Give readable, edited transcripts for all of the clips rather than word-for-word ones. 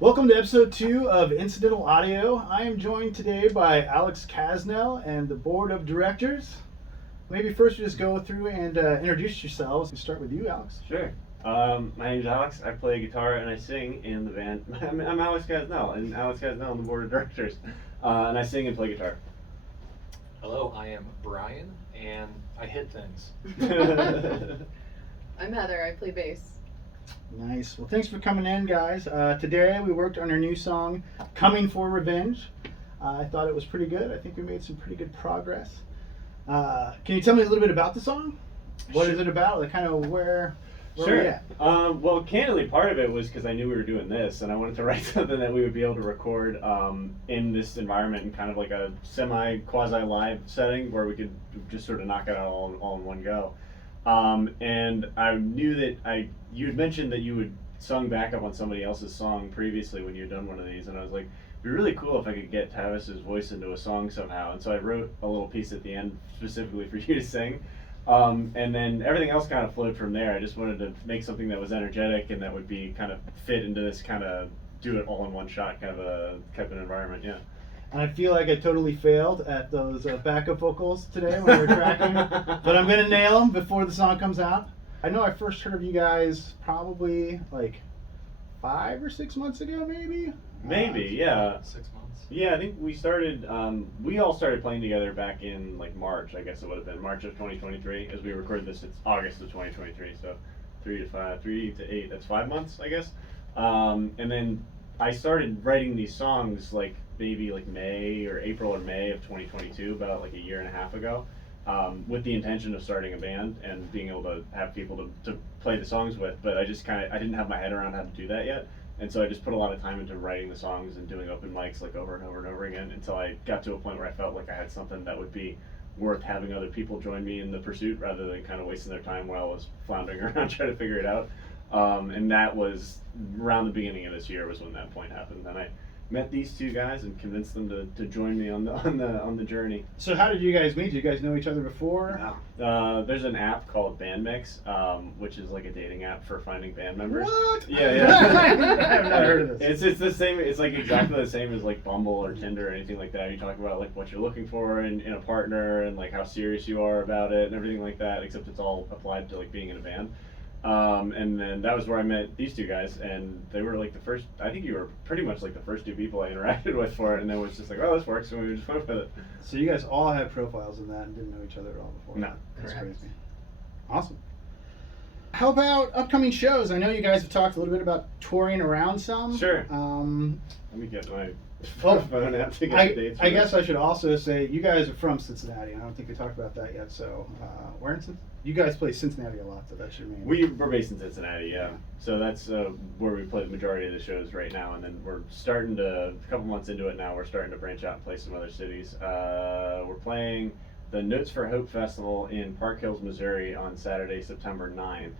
Welcome to episode 2 of Incidental Audio. I am joined today by Alex Kasznel and the board of directors. Maybe first you just go through and introduce yourselves. We'll start with you, Alex. Sure. My name's Alex. I play guitar and I sing in the band. I'm Alex Kasznel, and Alex Kasznel on the board of directors. And I sing and play guitar. Hello, I am Brian, and I hit things. I'm Heather, I play bass. Nice. Well, thanks for coming in, guys. Today we worked on our new song, Coming for Revenge. I thought it was pretty good. I think we made some pretty good progress. Can you tell me a little bit about the song? What is it about? Like, kind of where Sure. we at? Well, candidly, part of it was because I knew we were doing this, and I wanted to write something that we would be able to record in this environment in kind of like a quasi-live setting where we could just sort of knock it out all in one go. And I knew that you had mentioned that you had sung backup on somebody else's song previously when you had done one of these, and I was like, it'd be really cool if I could get Tavis's voice into a song somehow. And so I wrote a little piece at the end specifically for you to sing. And then everything else kind of flowed from there. I just wanted to make something that was energetic and that would be kind of fit into this kind of do it all in one shot kind of an environment, yeah. And I feel like I totally failed at those backup vocals today when we were tracking, but I'm going to nail them before the song comes out. I know I first heard of you guys probably like 5 or 6 months ago, maybe? Maybe, yeah. 6 months. Yeah, I think we all started playing together back in like March, I guess it would have been March of 2023. As we recorded this, it's August of 2023, so 3 to 8, that's 5 months, I guess. And then I started writing these songs like maybe like April or May of 2022, about like a year and a half ago, with the intention of starting a band and being able to have people to play the songs with. But I didn't have my head around how to do that yet. And so I just put a lot of time into writing the songs and doing open mics like over and over and over again until I got to a point where I felt like I had something that would be worth having other people join me in the pursuit rather than kind of wasting their time while I was floundering around trying to figure it out. And that was around the beginning of this year was when that point happened. And I met these two guys and convinced them to join me on the journey. So how did you guys meet? Did you guys know each other before? There's an app called Bandmix, which is like a dating app for finding band members. What? Yeah, yeah. I have not heard of this. It's the same. It's like exactly the same as like Bumble or Tinder or anything like that. You talk about like what you're looking for in a partner and like how serious you are about it and everything like that. Except it's all applied to like being in a band. And then that was where I met these two guys, and they were like the first. I think you were pretty much like the first two people I interacted with for it, and then it was just like, oh, this works, and we just went with it. So you guys all had profiles in that and didn't know each other at all before? No. That's Correct. crazy. Awesome. How about upcoming shows? I know you guys have talked a little bit about touring around some. Sure. Let me get my phone out to get the dates. I guess I should also say you guys are from Cincinnati. I don't think we talked about that yet. So where in Cincinnati? You guys play Cincinnati a lot, so that's your main. We're based in Cincinnati, yeah. So that's where we play the majority of the shows right now, and then we're starting to, a couple months into it now, we're starting to branch out and play some other cities. We're playing the Notes for Hope Festival in Park Hills, Missouri on Saturday, September 9th.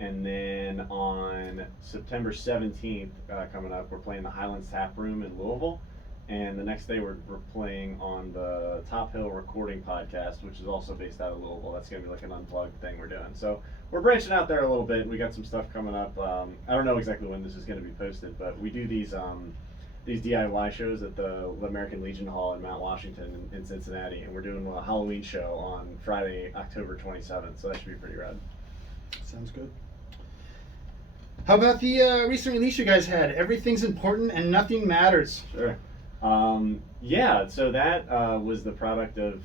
And then on September 17th, coming up, we're playing the Highlands Tap Room in Louisville. And the next day we're playing on the Top Hill Recording Podcast, which is also based out of Louisville. That's going to be like an unplugged thing we're doing. So we're branching out there a little bit. We got some stuff coming up. I don't know exactly when this is going to be posted, but we do these DIY shows at the American Legion Hall in Mount Washington in Cincinnati. And we're doing a Halloween show on Friday, October 27th. So that should be pretty rad. Sounds good. How about the recent release you guys had? Everything's Important and Nothing Matters. Sure. Yeah, so that was the product of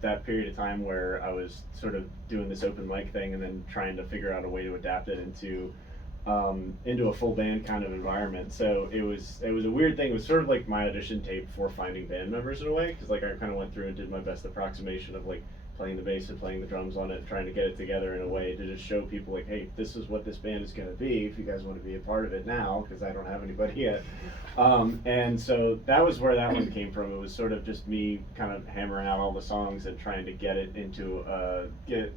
that period of time where I was sort of doing this open mic thing and then trying to figure out a way to adapt it into a full band kind of environment. So it was a weird thing. It was sort of like my audition tape for finding band members in a way, because like I kind of went through and did my best approximation of like playing the bass and playing the drums on it, trying to get it together in a way to just show people like, hey, this is what this band is going to be if you guys want to be a part of it now, because I don't have anybody yet. And so that was where that one came from. It was sort of just me kind of hammering out all the songs and trying to get it into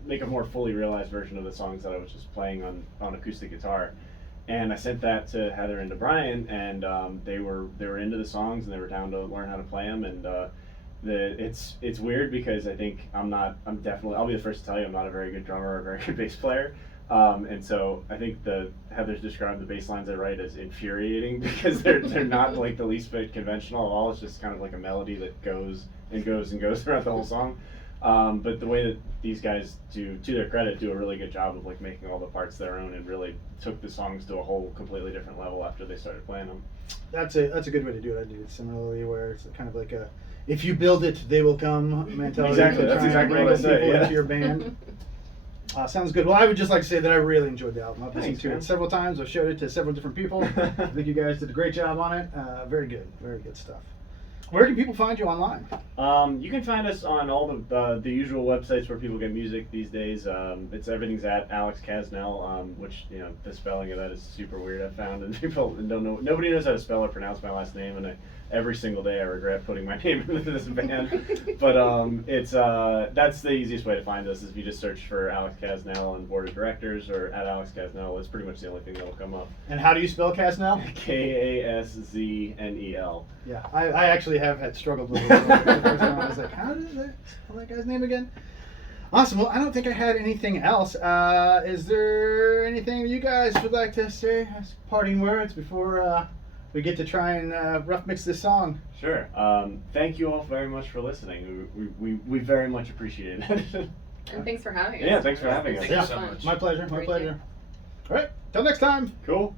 make a more fully realized version of the songs that I was just playing on acoustic guitar. And I sent that to Heather and to Brian, and they were into the songs and they were down to learn how to play them. And it's weird because I think I'll be the first to tell you I'm not a very good drummer or a very good bass player. And so I think Heather's described the bass lines I write as infuriating because they're not like the least bit conventional at all. It's just kind of like a melody that goes and goes and goes throughout the whole song. But the way that these guys do, to their credit, do a really good job of like making all the parts their own and really took the songs to a whole completely different level after they started playing them. That's a good way to do it. I do it similarly, where it's kind of like a, if you build it, they will come mentality. Exactly, to that's try and exactly what bring I say, people yeah. into your band. Sounds good. Well, I would just like to say that I really enjoyed the album. I've listened Thanks, to man. it several times. I've showed it to several different people. I think you guys did a great job on it. Very good stuff. Where can people find you online? You can find us on all the usual websites where people get music these days. Everything's at Alex Kasznel, which, you know, the spelling of that is super weird, I've found, and people don't know. Nobody knows how to spell or pronounce my last name, and every single day I regret putting my name into this band. But that's the easiest way to find us is if you just search for Alex Kasznel and Board of Directors or at Alex Kasznel. It's pretty much the only thing that'll come up. And how do you spell Kasznel? Kasznel. Yeah, I actually have had struggled with it. The first time I was like, how did I spell that guy's name again? Awesome. Well, I don't think I had anything else. Is there anything you guys would like to say as parting words before we get to try and rough mix this song? Sure. Thank you all very much for listening. We very much appreciate it. And thanks for having us. Yeah, thanks for having us. Thank you Yeah, so much. my pleasure. My Great pleasure. game. All right. Till next time. Cool.